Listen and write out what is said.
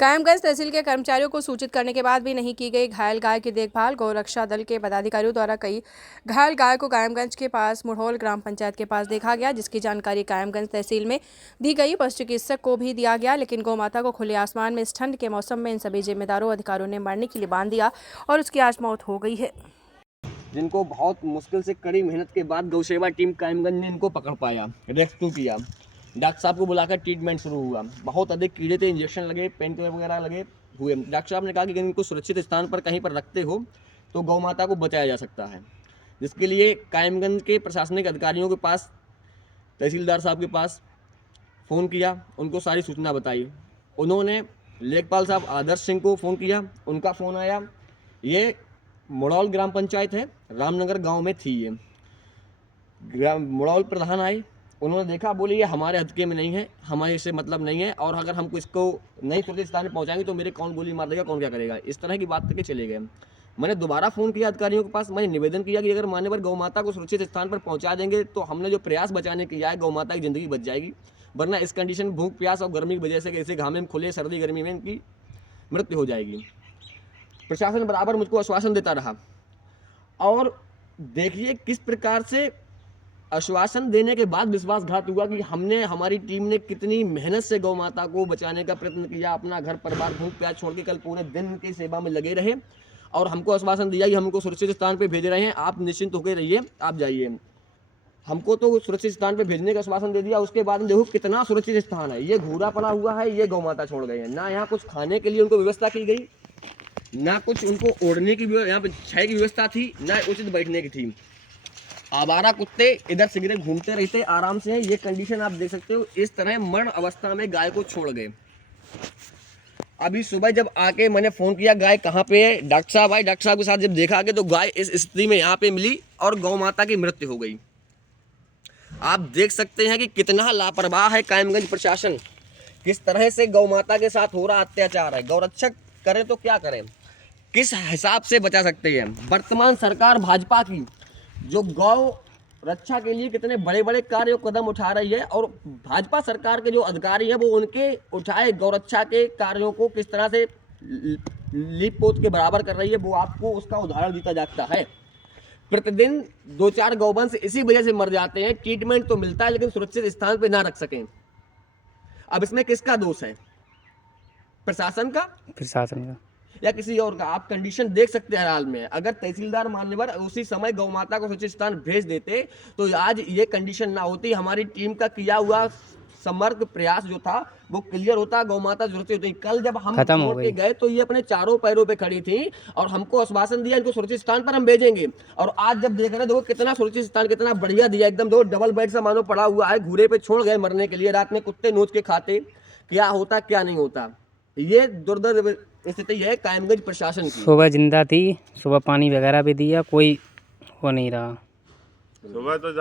कायमगंज तहसील के कर्मचारियों को सूचित करने के बाद भी नहीं की गई घायल गाय की देखभाल। गौरक्षा दल के पदाधिकारियों द्वारा कई घायल गाय को कायमगंज के पास मुढ़ोल ग्राम पंचायत के पास देखा गया, जिसकी जानकारी कायमगंज तहसील में दी गई। पशु चिकित्सक को भी दिया गया, लेकिन गौमाता को खुले आसमान में इस ठंड के मौसम में इन सभी जिम्मेदारों अधिकारियों ने मरने के लिए बांध दिया और उसकी आज मौत हो गई है। जिनको बहुत मुश्किल से कड़ी मेहनत के बाद गौसेवा टीम कायमगंज ने इनको पकड़ पाया, रेस्क्यू किया। डॉक्टर साहब को बुलाकर ट्रीटमेंट शुरू हुआ। बहुत अधिक कीड़े थे, इंजेक्शन लगे, पेन किलर वगैरह लगे हुए। डॉक्टर साहब ने कहा कि अगर इनको सुरक्षित स्थान पर कहीं पर रखते हो तो गौ माता को बचाया जा सकता है, जिसके लिए कायमगंज के प्रशासनिक अधिकारियों के पास, तहसीलदार साहब के पास फ़ोन किया, उनको सारी सूचना बताई। उन्होंने लेखपाल साहब आदर्श सिंह को फ़ोन किया, उनका फ़ोन आया। ये मुढ़ौल ग्राम पंचायत है, रामनगर गांव में थी। ये मुढ़ौल प्रधान आए, उन्होंने देखा, बोले ये हमारे हद के में नहीं है, हमारे इससे मतलब नहीं है, और अगर हमको इसको नहीं सुरक्षित स्थान में पहुंचाएंगे तो मेरे कौन गोली मार देगा, कौन क्या करेगा, इस तरह की बात करके चले गए। मैंने दोबारा फ़ोन किया अधिकारियों के पास, मैंने निवेदन किया कि अगर मान्यवर गौ माता को सुरक्षित स्थान पर पहुँचा देंगे तो हमने जो प्रयास बचाने किया है गौ माता की ज़िंदगी बच जाएगी, वरना इस कंडीशन भूख प्यास और गर्मी की वजह से ऐसे घामे में खुले सर्दी गर्मी में इनकी मृत्यु हो जाएगी। प्रशासन बराबर मुझको आश्वासन देता रहा, और देखिए किस प्रकार से आश्वासन देने के बाद विश्वासघात हुआ कि हमारी टीम ने कितनी मेहनत से गौ माता को बचाने का प्रयत्न किया। अपना घर परिवार भूख प्यास छोड़ के कल पूरे दिन की सेवा में लगे रहे और हमको आश्वासन दिया कि हमको सुरक्षित स्थान पे भेज रहे हैं, आप निश्चिंत होकर रहिए, आप जाइए। हमको तो सुरक्षित स्थान पे भेजने का आश्वासन दे दिया। उसके बाद देखो कितना सुरक्षित स्थान है, ये घूरा पड़ा हुआ है, ये गौ माता छोड़ गए हैं। ना यहाँ कुछ खाने के लिए उनको व्यवस्था की गई, ना कुछ उनको ओढ़ने की यहाँ पे छाया की व्यवस्था थी, ना उचित बैठने की थी। आवारा कुत्ते इधर सिगरे घूमते रहते आराम से। ये कंडीशन आप देख सकते हो, इस तरह मरण अवस्था में गाय को छोड़ गए। अभी सुबह जब आके मैंने फ़ोन किया गाय कहाँ पे है, डॉक्टर साहब आए, डॉक्टर साहब के साथ जब देखा के तो गाय इस स्थिति में यहाँ पे मिली और गौ माता की मृत्यु हो गई। आप देख सकते हैं कि कितना लापरवाह है कायमगंज प्रशासन, किस तरह से गौ माता के साथ हो रहा अत्याचार है। गौरक्षक करें तो क्या करें, किस हिसाब से बचा सकते हैं। वर्तमान सरकार भाजपा की जो गौ रक्षा के लिए कितने बड़े बड़े कार्य कदम उठा रही है, और भाजपा सरकार के जो अधिकारी हैं वो उनके उठाए गौ रक्षा के कार्यों को किस तरह से लीप पोत के बराबर कर रही है, वो आपको उसका उदाहरण दिया जाता है। प्रतिदिन 2-4 गौवंश इसी वजह से मर जाते हैं। ट्रीटमेंट तो मिलता है लेकिन सुरक्षित स्थान पर ना रख सकें। अब इसमें किसका दोष है, प्रशासन का या किसी और का? आप कंडीशन देख सकते हैं हाल में। अगर तहसीलदार मान्यवर उसी समय गौ माता को सुरक्षित स्थान भेज देते तो आज ये कंडीशन ना होती। हमारी टीम का किया हुआ समर्थ प्रयास जो था वो क्लियर होता, गौ माता सुरक्षित होती। कल जब हम छोड़ के गए तो ये अपने चारों पैरों पे खड़ी थी और हमको आश्वासन दिया इनको सुरक्षित स्थान पर हम भेजेंगे, और आज जब देख रहे देखो कितना सुरक्षित स्थान कितना बढ़िया दिया, एकदम दो डबल बेड सा मानो पड़ा हुआ है, घूरे पे छोड़ गए मरने के लिए। रात में कुत्ते नोच के खाते, क्या होता क्या नहीं होता। ये दुर्दर स्थिति है कायमगंज प्रशासन की। सुबह जिंदा थी, सुबह पानी वगैरह भी दिया, कोई हो नहीं रहा। सुबह तो